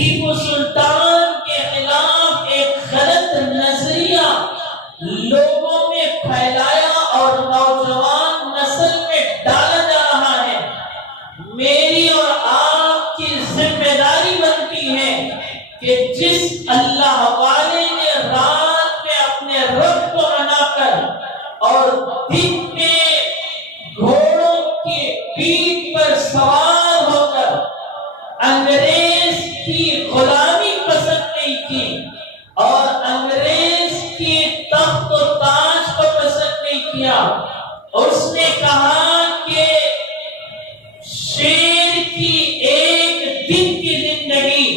ٹیپو سلطان کے خلاف ایک غلط نظریہ لوگوں میں پھیلایا اور نوجوان نسل میں ڈالا جا رہا ہے۔ میری اور آپ کی ذمہ داری بنتی ہے کہ جس اللہ والے نے رات میں اپنے رب کو منا کر اور دن میں گھوڑوں کی پیٹھ پر سوار ہو کر انگریز کی غلامی پسند نہیں کی اور انگریز کی تخت و تاج کو پسند نہیں کیا، اس نے کہا کہ شیر کی ایک دن کی زندگی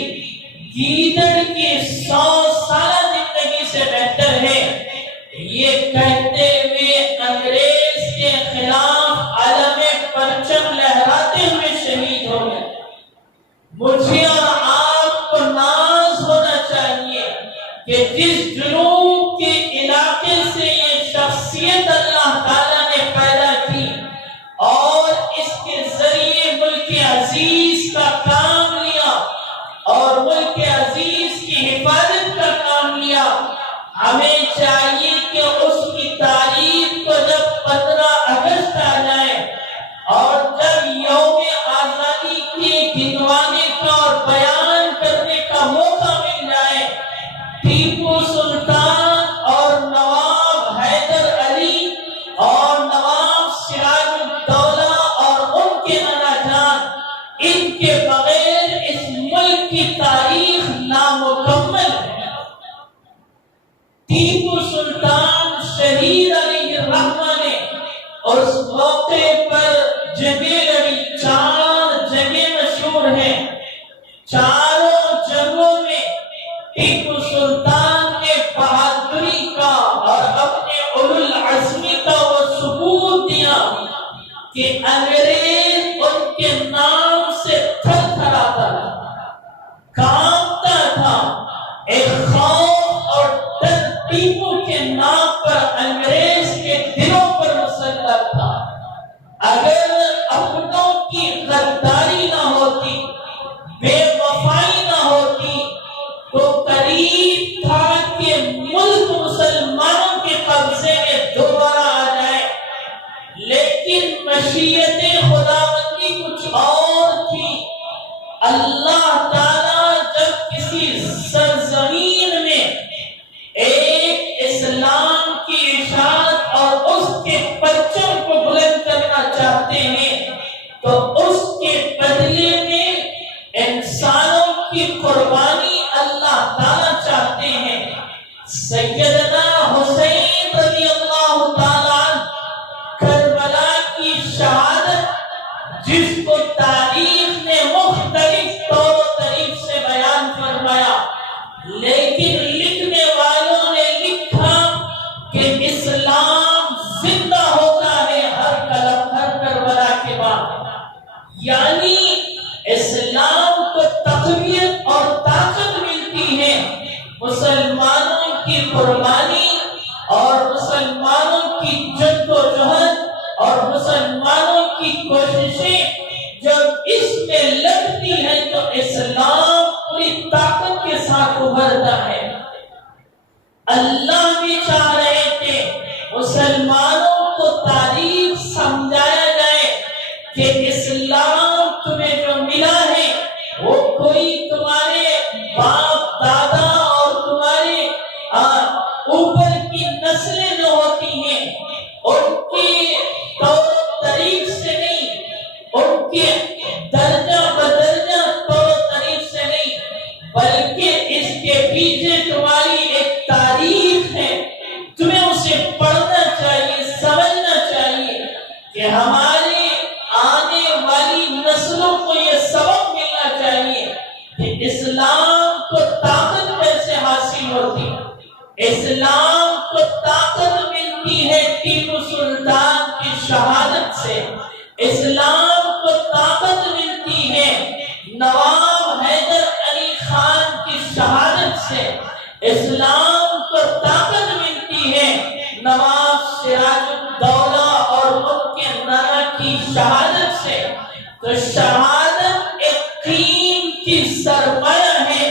گیدڑ کی 100 سالہ زندگی سے بہتر ہے۔ یہ کہتے ہوئے انگریز کے خلاف علم پرچم لہراتے ہوئے شہید ہو گئے۔ مجھے اور آپ کو ناز ہونا چاہیے کہ جس جنوب کے علاقے سے یہ شخصیت اللہ تعالیٰ نے پیدا کی اور اس کے ذریعے ملک عزیز کا کام لیا اور ملک عزیز کی حفاظت کا کام لیا، ہمیں چاہیے کہ اس کی تاریخ کو جب 15 اگست آ جائے اور جب یوم آزادی کے گنوانے کا اور بیان کرنے کا موقع مل جائے، ٹیپو سلطان اور نواب حیدر علی اور نواب سراج الدولہ اور ان کے نانا جان، ان کے بغیر اس ملک کی تاریخ نامکمل ہے۔ ٹیپو سلطان شہید علیہ الرحمہ نے اس موقع پر جنگیں 4 جگہیں مشہور ہیں، چاروں جگہوں میں ٹیپو سلطان نے بہادری کا اور اپنے اولو العزمی کا وہ ثبوت دیا کہ انگریز ان کے نام سے تھر تھراتا تھا، کانپتا تھا۔ ایک خوف اور ڈر ٹیپو کے نام پر انگریز کے دلوں پر مسلط تھا۔ اگر اپنوں کی غداری نہ ہوتی، بے وفائی نہ ہوتی، تو قریب تھا کہ ملک مسلمانوں کے قبضے میں دوبارہ آ جائے، لیکن مشیت خداوندی کچھ اور تھی۔ اللہ تعالیٰ جب کسی سرزمین میں ایک اسلام کی اشاعت اور اس کے پرچم کو بلند کرنا چاہتے ہیں تو اس کے بدلے میں انسانوں کی قربانی اللہ تعالیٰ چاہتے ہیں۔ سیدنا حسین رضی اللہ تعالیٰ کربلا کی شہادت، جس کو تاریخ نے مختلف طور و طریق سے بیان فرمایا، لیکن لکھنے والوں نے لکھا کہ اسلام زندہ ہوتا ہے ہر کربلا کے بعد، یعنی اسلام کو تقویت اور طاقت ملتی ہے مسلمانوں کی قربانی اور مسلمانوں کی جد و جہد اور مسلمانوں کی کوششیں جب اس میں لگتی ہیں تو اسلام پوری طاقت کے ساتھ ابھرتا ہے۔ اللہ بھی چاہ رہے تھے مسلمانوں کو تاریخ سمجھایا جائے کہ اسلام تمہیں جو ملا ہے وہ کوئی تمہارے باپ دادا اور تمہارے اوپر کی نسلیں جو ہوتی ہیں ان کی طور طریق سے نہیں، ان کے درجہ بدرجہ طور طریق سے نہیں، بلکہ اس کے پیچھے تمہاری ایک تاریخ ہے۔ تمہیں اسے پڑھنا چاہیے، سمجھنا چاہیے کہ ہمارے آنے والی نسلوں کو یہ سبق ملنا چاہیے کہ اسلام کو طاقت کیسے حاصل ہوتی۔ اسلام کو طاقت ملتی ہے ٹیپو سلطان کی شہادت سے، اسلام کو طاقت ملتی ہے نواب حیدر علی خان کی شہادت سے، اسلام کو طاقت ملتی ہے نواب سراج الدولہ اور ان کے نانا کی شہادت سے۔ تو شہادت ایک قیمتی سرمایہ ہے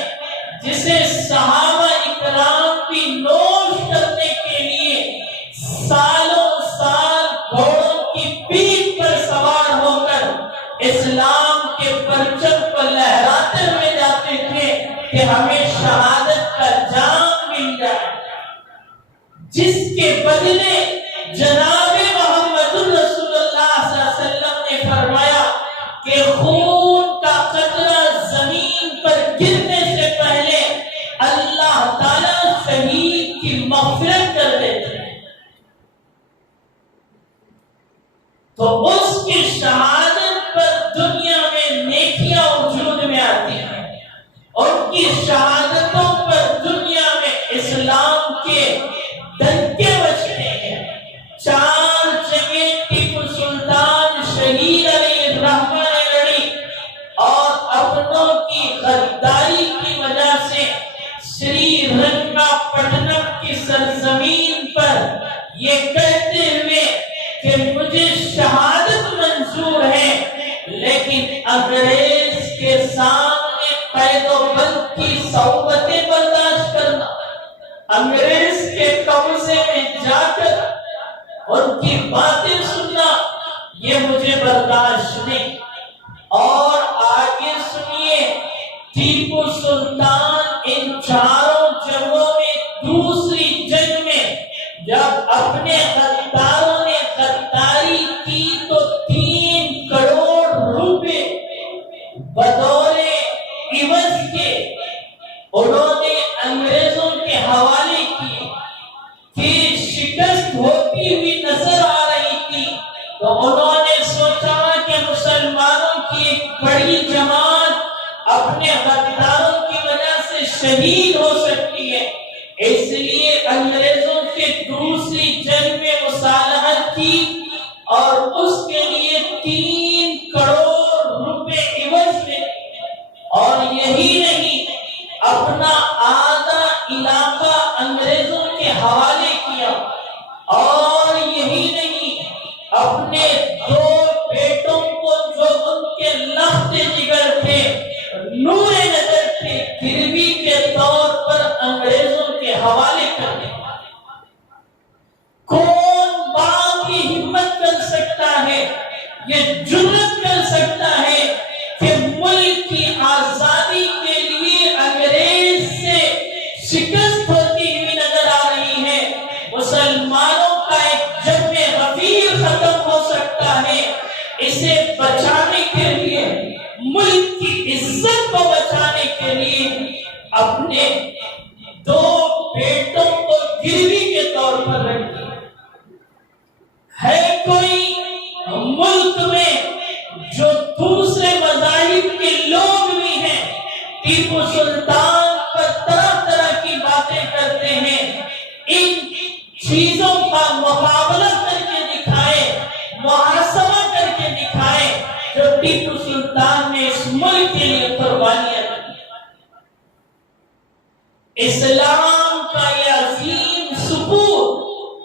جسے صحابہ اکرام بھی نوش کرنے کے لیے سالوں سال گھوڑوں کی پیٹھ پر سوار ہو کر اسلام کے پرچم پر لہراتے ہوئے جاتے تھے کہ ہمیں شہادت کا جام مل جائے، جس کے بدلے جناب محمد رسول اللہ صلی اللہ علیہ وسلم نے فرمایا کہ خون کا قطرہ زمین پر گرنے سے پہلے اللہ تعالیٰ شہید کی مغفرت کر دیتے ہیں۔ تو اس کی شہادت پر دنیا میں نیکیاں وجود میں آتی ہیں، ان کی شہادتوں پر دنیا میں اسلام کے ڈنکے بجتے ہیں۔ 4 جگہ ٹیپو سلطان شہید علیہ الرحمہ نے لڑی اور اپنوں کی غداری کی وجہ سے سری رنگا پٹنم کی سرزمین پر یہ کہتے ہوئے کہ مجھے شہادت منظور ہے، لیکن انگریز کے سامنے قید و بند کی صعوبتیں برداشت کرنا، انگریز کے قبضے میں جا کر ان کی باتیں سننا، یہ مجھے برداشت نہیں۔ اور آگے سنیے، ٹیپو سلطان ان 4 جنگوں میں دوسری جنگ میں جب اپنے غداروں نے غداری کی تو 3 کروڑ روپے بطور عوض کے انہوں نے انگریزوں کے حوالے کیے کہ شکست ہوتی ہوئی نظر آ رہی تھی، تو انہوں نے سوچا کہ مسلمانوں کی ایک بڑی جماعت اپنے غداروں کی وجہ سے شہید ہو سکتی ہے، اس لیے انگریزوں کے دوسری جنگ میں مصالحت کی اور اس کے لیے 3 کروڑ روپے عوض میں، اور یہی نہیں اپنا آدھا علاقہ انگریزوں کے حوالے کیا، اور یہی نہیں اپنے 2 بیٹوں کو جو ان کے لخت جگر تھے، نور نظر تھے، گروی کے طور پر انگریزوں کے حوالے کر دیا۔ کون باپ کی ہمت کر سکتا ہے، یہ جرأت کر سکتا ہے کہ ملک کی آزادی کے لیے انگریز سے شکست ہوتی ہوئی نظر آ رہی ہے، مسلمانوں کا ایک جنگ غفیر ختم ہو سکتا ہے، اسے بچانے کے لیے، ملک کی عزت کو بچانے کے لیے اپنے 2 بیٹوں کو گروی کے طور پر رکھ دیا۔ ہے کوئی ملک میں جو دوسرے مذاہب کے لوگ بھی ہیں، ٹیپو سلطان پر طرح طرح کی باتیں کرتے ہیں، ان چیزوں کا مقابلہ کر کے دکھائے، محاسبہ کر کے دکھائے جو ٹیپو سلطان نے اس ملک کے لیے قربانیاں دی۔ اسلام کا یہ عظیم سپور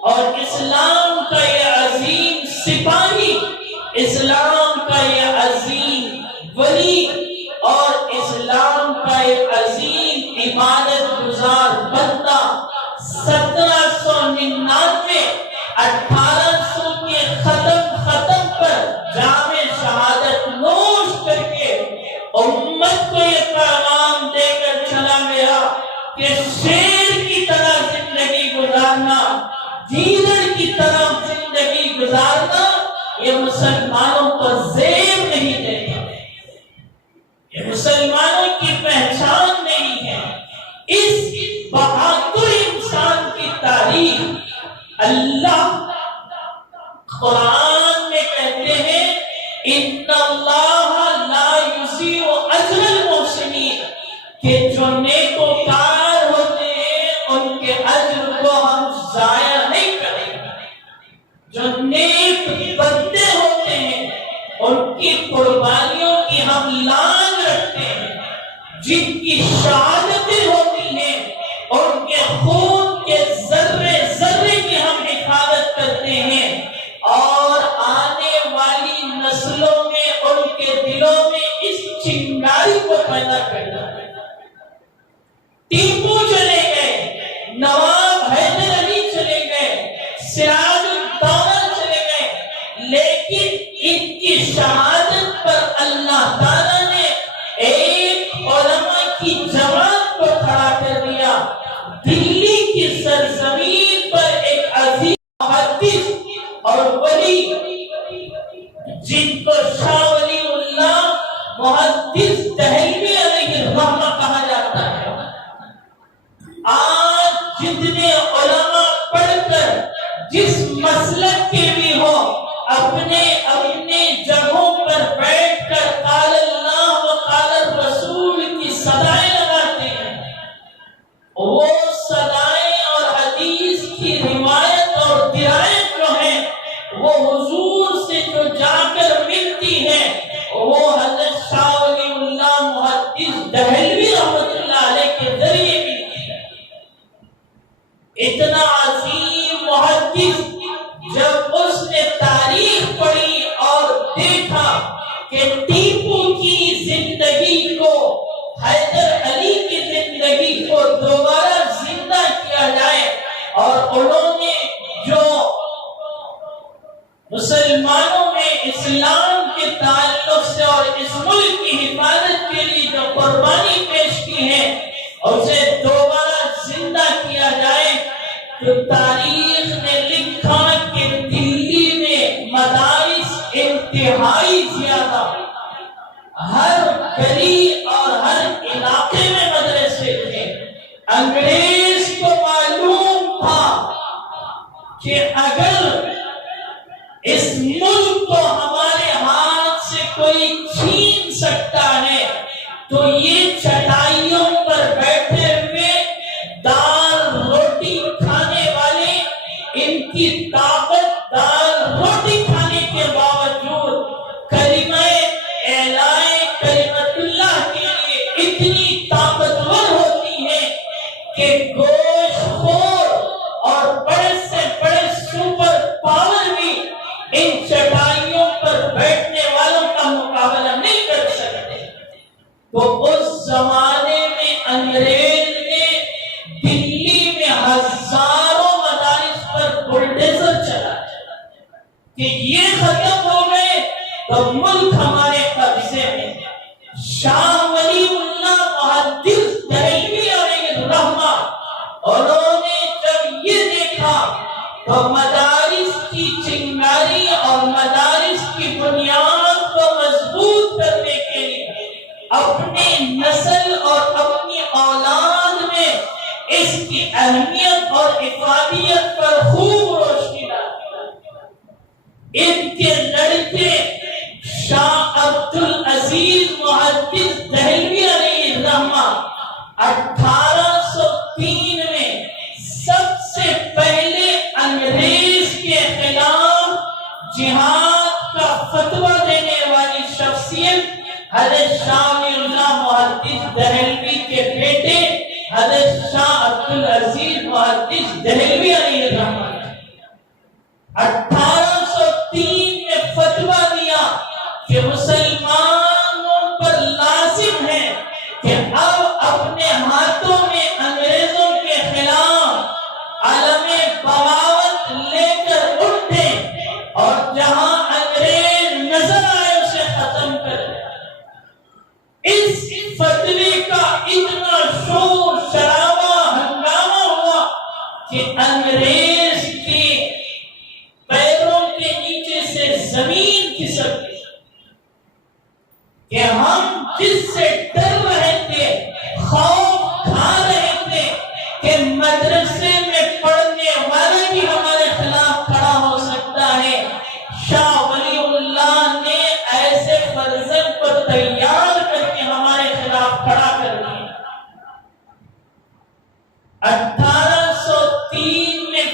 اور اسلام کا یہ عظیم سپاہی، اسلام کا یہ عظیم ولی اور اسلام کا یہ عظیم عبادت گزار بندہ 1799 1800 کے ختم پر جامع شہادت نوش کر کے امت کو یہ پیغام دے کر چلا گیا کہ شیر کی طرح زندگی گزارنا، دیگر کی طرح زندگی گزارنا یہ مسلمانوں کو زیب نہیں دیتا، یہ مسلمانوں کی پہچان نہیں ہے۔ اس بہادر انسان کی تاریخ اللہ قرآن میں کہتے ہیں ان اللہ لا یضیع اجر المحسنین، کہ جو نیکوکار ہوتے ہیں ان کے اجر کو ہم ضائع نہیں کریں گے، جو نیک بندے ہوتے ہیں ان کی قربانیوں کی ہم لان رکھتے ہیں، جن کی شہادتیں ہوتی ہیں ان کے خون کے ذرے ذرے کی ہم حفاظت کرتے ہیں، اور آنے والی نسلوں میں ان کے دلوں میں اس چنگاری کو پیدا کرنا ہے۔ ٹیپو چلے گئے، نواب حیدر علی چلے گئے، سراج الدولہ چلے گئے، لیکن ان کی شہادت پر اللہ تعالیٰ نے ایک علماء کی جماعت کو کھڑا کر دیا۔ دلی کی سرزمین پر ایک عظیم محدث اور ولی جن کو شاہ ولی اللہ محدث دہلوی علیہ الرحمہ کہا جاتا ہے، آج جتنے علماء پڑھ کر جس مسلک کے بھی ہو اپنے اپنے جگہوں پر بیٹھ کر قال اللہ و قال الرسول کی صدائیں لگاتے ہیں، وہ صدائیں اور حدیث کی روایت اور درایت جو ہے وہ حضور سے جو جا کر ملتی ہے وہ حضرت شاہ ولی اللہ محدث دہلوی رحمۃ اللہ علیہ کے ذریعے ملتی ہے۔ اتنا عظیم محدث جب اس نے تاریخ پڑھی اور دیکھا کہ ٹیپو کی زندگی کو، حیدر علی کی زندگی کو دوبارہ زندہ کیا جائے، اور انہوں نے جو مسلمانوں میں اسلام کے تعلق سے اور اس ملک کی حفاظت کے لیے جو قربانی پیش کی ہے اسے دوبارہ زندہ کیا جائے، تو تاریخ نے لکھا کہ دلی میں مدارس انتہائی زیادہ، ہر گلی اور ہر علاقے میں مدرسے تھے۔ انگریز کو معلوم تھا کہ اگر اس ملک کو ہمارے ہاتھ سے کوئی چھین سکتا ہے تو یہ چٹائیوں پر بیٹھے ہوئے دال روٹی کھانے والے، ان کی طاقت دال روٹی کھانے کے باوجود کلمہ اعلائے کلمت اللہ کے لیے اتنی طاقتور ہوتی ہے کہ گوشت خور اور بڑے سے بڑے سپر پاور بھی ان چٹائیوں پر بیٹھنے والوں کا مقابلہ نہیں کر سکتے۔ تو اس زمانے میں انگریز نے دلی میں ہزاروں مدارس پر بلڈیزر چلا کہ یہ ختم ہو گئے تو ملک ہمارے قبضے میں۔ شاہ ولی اللہ محدث دہلوی علیہ الرحمہ انہوں نے جب یہ دیکھا تو مدارس کی چنگاری اور مدارس کی بنیاد کو مضبوط کرنے کے لیے اپنی نسل اور اپنی اولاد میں اس کی اہمیت اور افادیت پر خوب روشنی ڈالی۔ ان کے لڑکے شاہ عبدالعزیز محدث دہلوی علیہ الرحمہ 1803 میں سب سے پہلے انگریز کے خلاف جہاد کا فتویٰ دینے والی شخصیت حضرت شاہ ولی اللہ محدث دہلوی کے بیٹے حضرت شاہ عبدالعزیز محدث دہلوی علیہ الرحمہ 1803 میں فتویٰ دیا کہ مسلمانوں پر لازم ہے کہ اب اپنے ہاتھوں میں انگریزوں کے خلاف علم بغاوت لے کر اٹھیں اور جہاں انگریز نظر آئے اسے ختم کر دیں۔ اس فتوے کا اتنا شور شرابہ ہنگامہ ہوا کہ انگریز کے پیروں کے نیچے سے زمین کھسک گئی کہ ہم جس سے ڈر رہے تھے، خوف کھا رہے تھے کہ مدرسے میں پڑھنے والا بھی ہمارے خلاف کھڑا ہو سکتا ہے، شاہ ولی اللہ نے ایسے فرزند کو تیار کر کے ہمارے خلاف کھڑا کر دیا۔ 1803 میں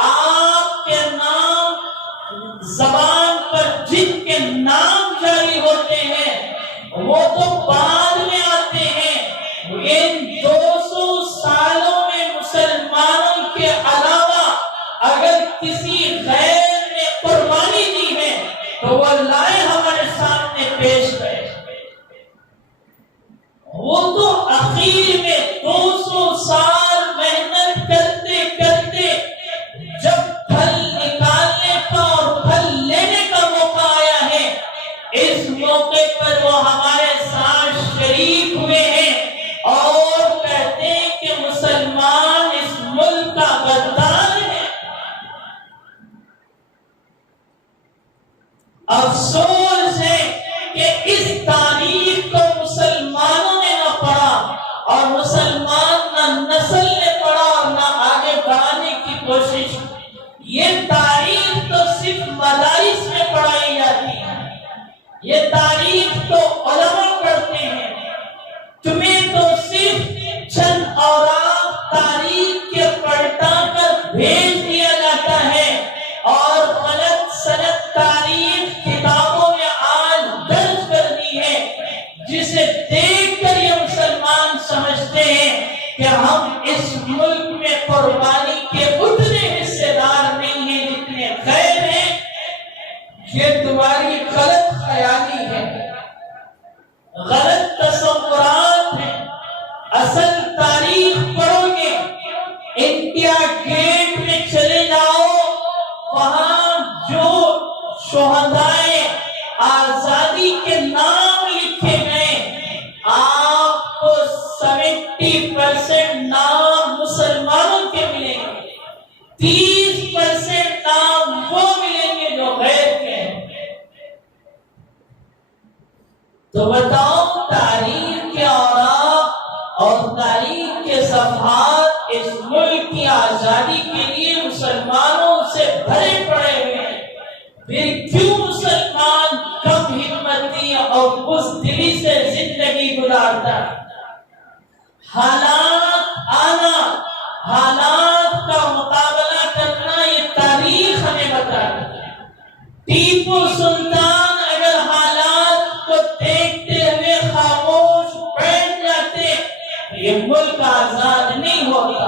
آپ کے نام زبان پر جن کے نام جاری ہوتے ہیں وہ تو بعد میں آتے ہیں۔ ان 200 سالوں میں مسلمانوں کے علاوہ اگر کسی غیر نے قربانی دی ہے تو وہ لائے ہمارے سامنے پیش کرے۔ وہ تو اخیر میں 200 سال محنت کرتے کرتے جب پھل نکالنے کا اور پھل لینے کا موقع آیا ہے، اس موقع پر وہ ہمارے ساتھ شریک ہوئے ہیں اور کہتے ہیں کہ مسلمان اس ملک کا غدار ہے۔ افسوس ہے کہ اس تاریخ کو مسلمانوں نے نہ پڑھا اور مسلمان نہ نسل نے پڑھا اور نہ آگے بڑھانے کی کوشش۔ یہ تاریخ تو صرف مدارس میں پڑھائی جاتی ہے، یہ تاریخ تو علماء پڑھتے ہیں، تمہیں تو صرف چند اوراق تاریخ کے پلٹا کر بھیج دیا جاتا ہے اور غلط سلط تاریخ کتابوں میں آج درج کر دی ہے، جسے دیکھ کر یہ مسلمان سمجھتے ہیں کہ ہم اس ملک میں قربانی کے اتنے حصے دار نہیں ہیں جتنے غیر ہیں۔ یہ تمہاری غلط خیالی ہے، غلط تصورات ہیں۔ اصل تاریخ پڑھو گے، انڈیا گیٹ میں چلے جاؤ، وہاں جو شہدائے آزادی کے نام لکھے گئے، آپ کو 70% نام مسلمانوں کے ملیں گے، 30% نام وہ ملیں گے جو غیر کے ہیں۔ تو بتاؤ، تاریخ کے اوراق اور تاریخ کے صفحات اس ملک کی آزادی کے لیے مسلمانوں سے بھرے پڑے ہوئے ہیں، پھر کیوں مسلمان کم ہمتی اور بزدلی سے زندگی گزارتا ہے؟ حالات آنا، حالات کا مقابلہ کرنا، یہ تاریخ ہمیں بتاتی ہے۔ ٹیپو سلطان اگر حالات کو دیکھتے ہوئے خاموش بیٹھ جاتے، یہ ملک آزاد نہیں ہوتا۔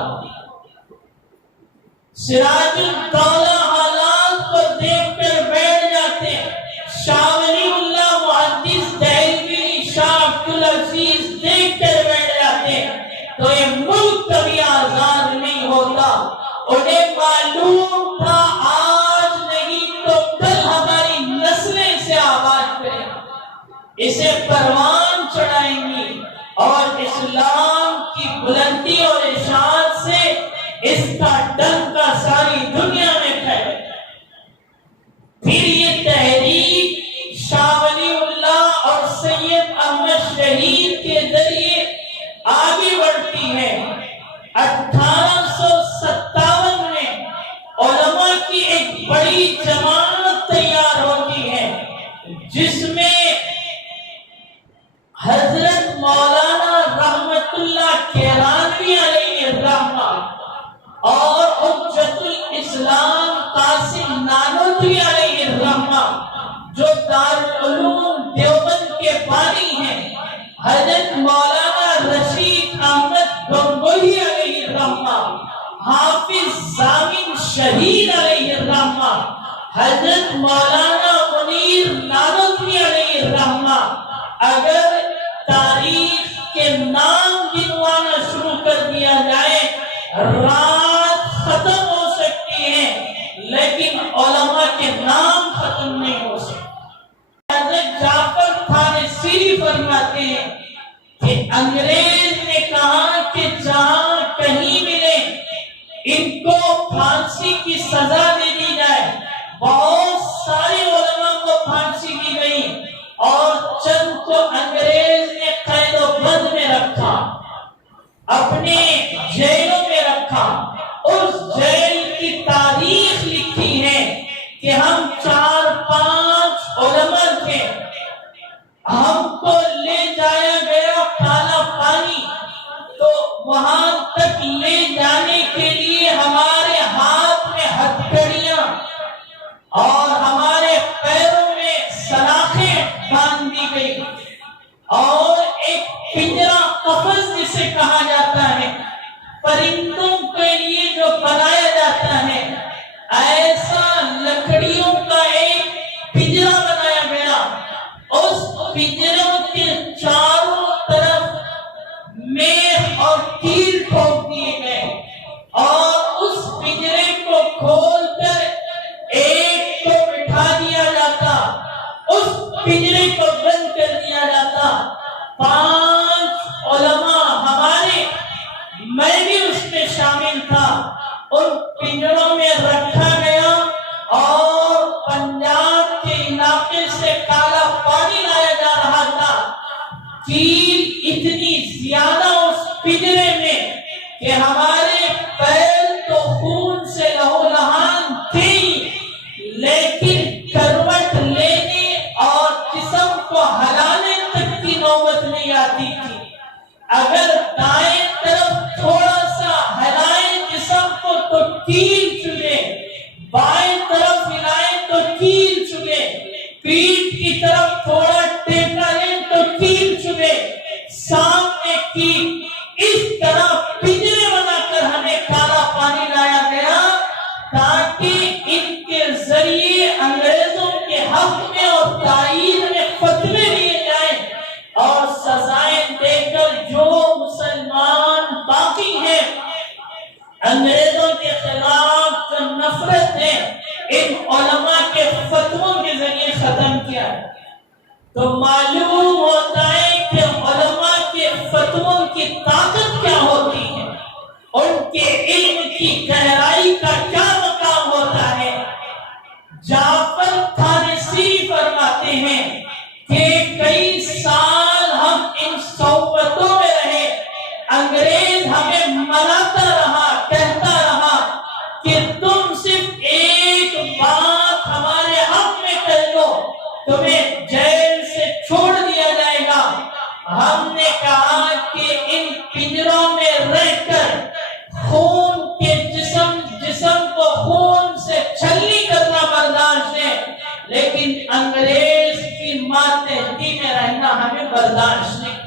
سراج الدولہ حالات کو دیکھ کر بیٹھ جاتے، شاہ ولی اللہ محدث دہلوی، شاہ عبدالعزیز دیکھ کر بیٹھ جاتے، تو یہ ملک کبھی آزاد نہیں ہوتا۔ انہیں معلوم تھا آج نہیں تو کل ہماری نسلیں اسے آباد کریں، اسے پروان چڑھائیں گی اور اسلام کی بلندی اور اشاعت سے اس کا ڈنکا ساری دنیا میں پھیلے۔ پھر یہ تحریک شاہ ولی اللہ اور سید احمد شہید کے ذریعے آگے بڑھتی ہے۔ 1857 میں علماء کی ایک بڑی جماعت تیار ہوتی ہے، جس میں حضرت مولانا رحمت اللہ کیرانوی علیہ الرحمہ اور حجت الاسلام قاسم نانوتوی علیہ الرحمہ، جو دارالعلوم دیوبند کے بانی ہیں، حضرت مولانا رشید احمد گنگوہی علیہ الرحمہ، حافظ ضامن شہید علیہ الرحمہ، حضرت مولانا منیر نانوتوی علیہ الرحمہ۔ اگر تاریخ کے نام گنوانا شروع کر دیا جائے، رات ختم ہو سکتی ہے لیکن علماء کے نام ختم نہیں ہو سکتے۔ حضرت جعفر طارسی فرماتے ہیں کہ انگریز نے کہا کہ جہاں کہیں ملے ان کو پھانسی کی سزا دے دی جائے۔ بہت سارے علماء کو پھانسی دی گئی اور چند کو انگریز نے قید و بند میں رکھا، اپنے جیلوں میں رکھا۔ اس جیل کی تاریخ لکھی ہے کہ ہم 4-5 علماء تھے، ہم کو لے جایا گیا کالا پانی، تو وہاں تک لے جانے کے لیے ہمارے ہاتھ میں ان علماء کے فتووں کے ذریعے ختم کیا ہے۔ تو معلوم ہوتا ہے کہ علماء کے فتووں کی طاقت کیا ہوتی ہے، ان کے علم کی گہرائی کا کیا مقام ہوتا ہے۔ جعفر تھانسی فرماتے ہیں کہ کئی سال ہم ان صحبتوں میں رہے، انگریز ہمیں مناتا رہا، کہتا رہا کہ تم صرف ایک بات ہمارے حق میں کر دو، تمہیں جیل سے چھوڑ دیا جائے گا۔ ہم نے کہا کہ ان پنجروں میں رہ کر خون کے جسم کو خون سے چھلنی کرنا برداشت ہے، لیکن انگریز کی ماتحتی میں رہنا ہمیں برداشت نہیں۔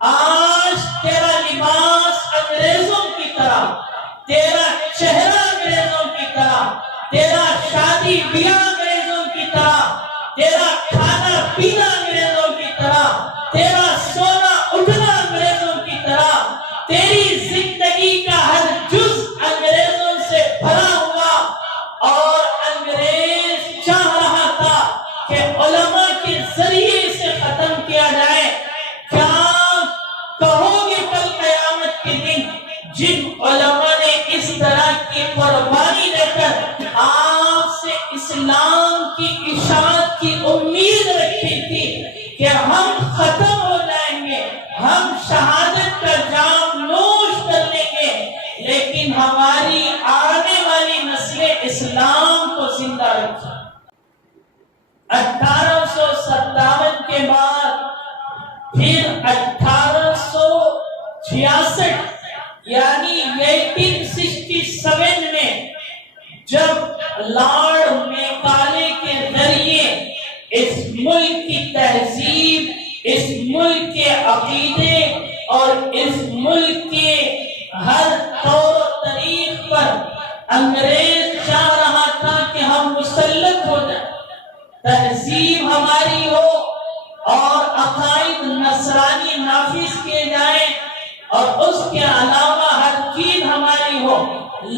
آج تیرا لباس انگریزوں کی طرح، تیرا چہرہ انگریزوں کی طرح، تیرا شادی بیاہ انگریزوں کی طرح، تیرا کھانا پینا انگریزوں کی طرح، تیرا سونا اٹھنا انگریزوں کی طرح، تیری زندگی کا ہر جز انگریزوں سے بھرا ہوا، اور انگریز چاہ رہا تھا کہ علماء کے ذریعے سے ختم کیا جائے۔ کیا کہو گے کل قیامت کے دن جن علماء نے اس طرح کی قربانی دے کر آپ سے اسلام کی اشاعت کی امید رکھی تھی کہ ہم ختم ہو جائیں گے، ہم شہادت کا جام نوش کر لیں گے، لیکن ہماری آنے والی نسلیں اسلام کو زندہ رکھی۔ 1857 کے بعد پھر 1866 یعنی 1867 میں جب لارڈ میکالے کے ذریعے اس ملک کی تہذیب، اس ملک کے عقیدے اور اس ملک کے ہر طور و طریق پر انگریز چاہ رہا تھا کہ ہم مسلط ہو جائیں، تہذیب ہماری ہو اور عقائد نصرانی نافذ کیے جائیں اور اس کے علاوہ ہر چیز ہماری ہو،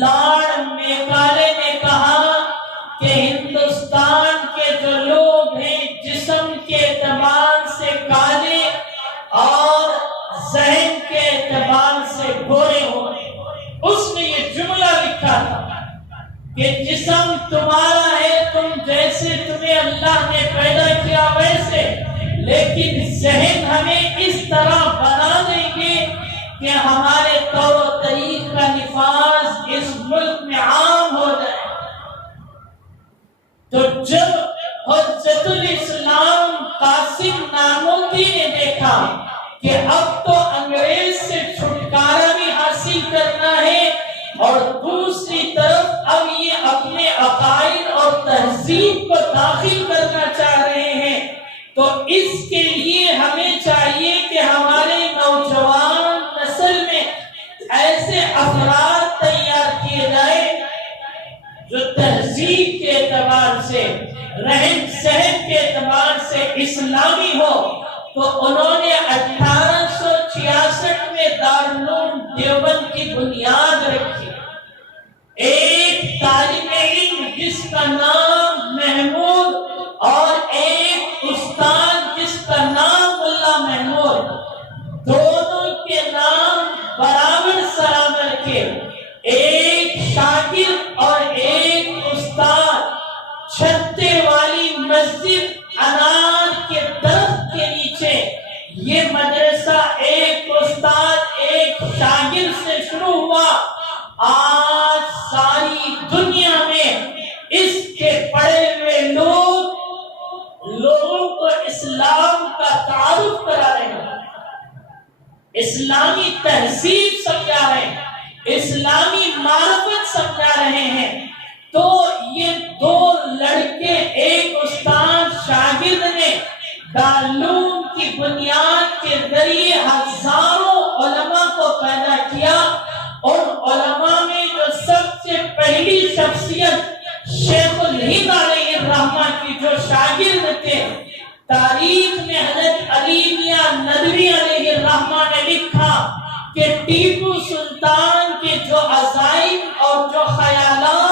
لارڈ میکالے نے کہا کہ ہندوستان کے جو لوگ ہیں جسم کے اعتبار سے کالے اور ذہن کے اعتبار سے گورے ہو۔ اس نے یہ جملہ لکھا تھا کہ جسم تمہارا ہے، تم جیسے تمہیں اللہ نے پیدا کیا ویسے، لیکن ذہن ہمیں اس طرح بنا دیں گے کہ ہمارے طور و طریق کا نفاذ اس ملک میں عام ہو جائے۔ تو جب حجت الاسلام قاسم نانوتوی نے دیکھا کہ اب تو انگریز سے چھٹکارا بھی حاصل کرنا ہے اور دوسری طرف اب یہ اپنے عقائد اور تہذیب کو داخل کرنا چاہ رہے ہیں، تو اس کے لیے ہمیں چاہیے کہ ہمارے نوجوان نسل میں ایسے افراد تیار کیے جائیں جو تہذیب کے اعتبار سے، رہن سہن کے اعتبار سے اسلامی ہو۔ تو انہوں نے 1866 میں دارالعلوم دیوبند کی بنیاد رکھی۔ ایک طالب علم جس کا نام محمود اور ایک استاد جس کا نام ملا محمود، دونوں کے نام برابر سرابر کے، ایک شاگرد اور ایک استاد، چھتے والی مسجد انار کے درخت کے نیچے یہ مدرسہ ایک استاد ایک شاگرد سے شروع ہوا۔ آج ساری دنیا میں اس کے پڑھے ہوئے لوگوں کو اسلام کا تعارف کرا رہے ہیں، اسلامی تہذیب سمجھا رہے ہیں، اسلامی معرفت سمجھا رہے ہیں۔ تو یہ دو لڑکے، ایک استاد شاگرد نے دارالعلوم کی بنیاد کے ذریعے ہزاروں علماء کو پیدا کیا۔ اور علماء میں جو سب سے پہلی شخصیت شیخ الہند علیہ الرحمہ کی جو شاگرد تھے، تاریخ میں حضرت علی میاں ندوی علیہ الرحمہ نے لکھا کہ ٹیپو سلطان کے جو عزائم اور جو خیالات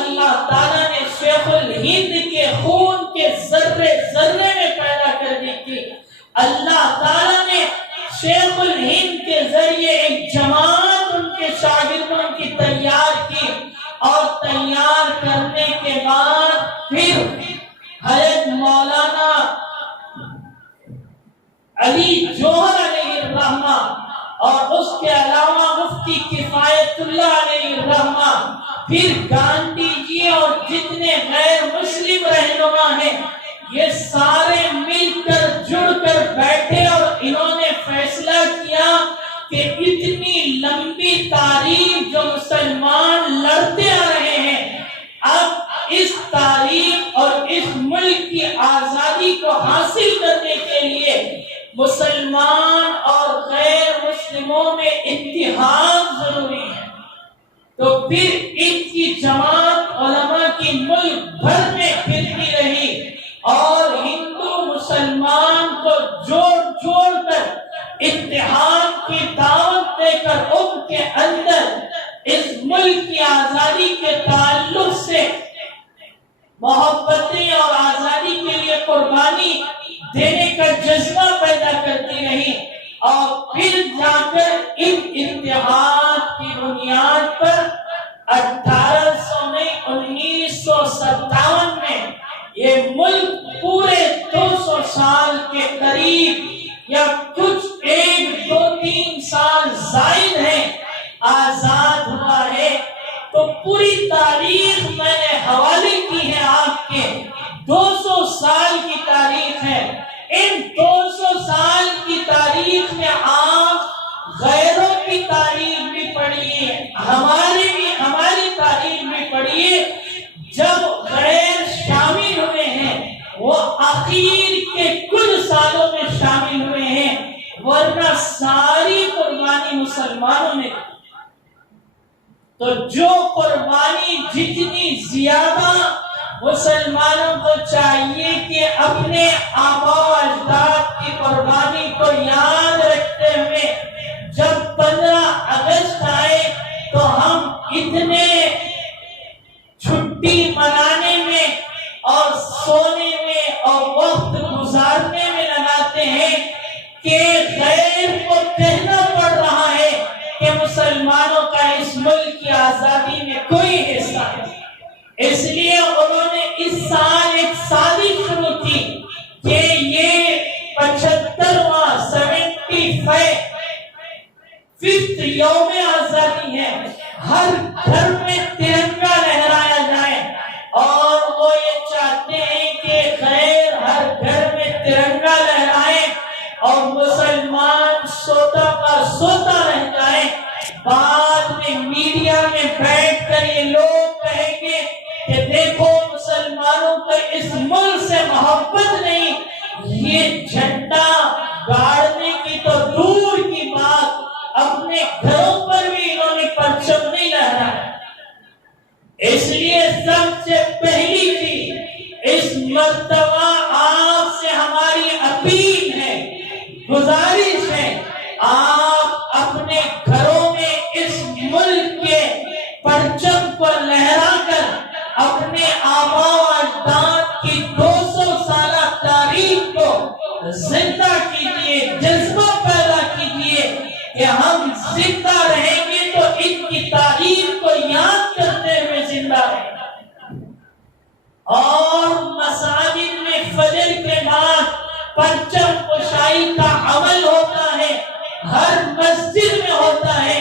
اللہ تعالیٰ نے شیخ الہند کے خون کے ذرے ذرے میں پیدا کر دی تھی۔ اللہ تعالیٰ نے شیخ الہند کے ذریعے ایک جماعت ان کے شاگردوں کی تیار کی، اور تیار کرنے کے بعد پھر حضرت مولانا علی جوہر علیہ الرحمہ اور اس کے علاوہ مفتی کفایت اللہ علیہ الرحمہ، پھر گاندھی جی اور جتنے غیر مسلم رہنما ہیں، یہ سارے مل کر جڑ کر بیٹھے اور انہوں نے فیصلہ کیا کہ اتنی لمبی تاریخ جو مسلمان لڑتے آ رہے ہیں، اب اس تاریخ اور اس ملک کی آزادی کو حاصل کرنے کے لیے مسلمان اور غیر مسلموں میں اتحاد ضروری ہے۔ تو پھر ان کی جماعت علماء کی ملک بھر میں پھرتی رہی، اور ہندو مسلمان کو جوڑ جوڑ کر اتحاد کی دعوت دے کر ان کے اندر اس ملک کی آزادی کے تعلق سے محبتیں اور آزادی کے لیے قربانی دینے کا جذبہ پیدا کرتی رہی، اور پھر جا کر ان اتحاد کی بنیاد پر 1957 میں یہ ملک پورے 200 سال کے قریب یا کچھ 1-2-3 سال زائد ہے آزاد ہوا ہے۔ تو پوری تاریخ میں نے حوالے کی ہے، آپ کے 200 سال کی تاریخ ہے۔ ان 200 سال کی تاریخ میں آپ غیروں کی تاریخ بھی پڑھیے، ہماری تاریخ بھی پڑھیے۔ جب غیر شامل ہوئے ہیں وہ آخر کے کچھ سالوں میں شامل ہوئے ہیں، ورنہ ساری قربانی مسلمانوں نے۔ تو جو قربانی جتنی زیادہ مسلمانوں کو چاہیے کہ اپنے آباء و اجداد کی قربانی کو یاد رکھتے ہوئے جب 15 اگست آئے تو ہم اتنے چھٹی منانے میں اور سونے میں اور وقت گزارنے میں لگاتے ہیں کہ غیر کو کہنا پڑ رہا ہے کہ مسلمانوں کا اس ملک کی آزادی میں کوئی حصہ نہیں۔ اس لیے انہوں نے اس سال ایک سازش شروع کی کہ یہ 75واں 75th یوم آزادی ہے، ہر گھر میں ترنگا لہرایا جائے، اور وہ یہ چاہتے ہیں کہ غیر ہر گھر میں ترنگا لہرائے اور مسلمان سوتا کا سوتا رہ جائے۔ بعد میں میڈیا میں بیٹھ کر یہ لوگ کہیں گے کہ دیکھو مسلمانوں کو اس ملک سے محبت نہیں، یہ جھنڈا گاڑنے کی تو دور کی بات اپنے گھروں پر بھی انہوں نے پرچم نہیں لہرایا۔ اس لیے سب سے پہلی چیز اس مرتبہ آپ سے ہماری اپیل ہے، گزارش ہے، آپ اپنے گھروں میں اس ملک کے پرچم کو لہرا کر اپنے آباء و اجداد کی 200 سالہ تاریخ کو زندہ کیجیے، جذبہ پیدا کیجیے کہ ہم زندہ رہیں گے تو ان کی تاریخ کو یاد کرتے ہوئے زندہ رہیں گے۔ اور مساجد میں فجر کے بعد پرچم کشائی کا عمل ہوتا ہے، ہر مسجد میں ہوتا ہے،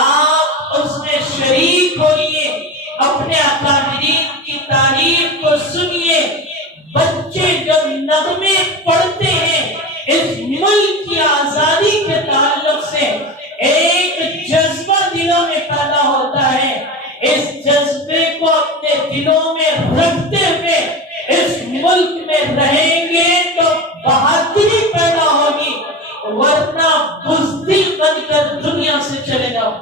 آپ اس میں شریک ہوئیے، اپنے اکابرین کی تاریخ کو سنیے۔ بچے جو نغمے پڑھتے ہیں اس ملک کی آزادی کے تعلق سے ایک جذبہ دلوں میں پیدا ہوتا ہے، اس جذبے کو اپنے دلوں میں رکھتے ہوئے اس ملک میں رہیں گے تو بہادری پیدا ہوگی، ورنہ بزدل بن کر دنیا سے چلے جاؤ۔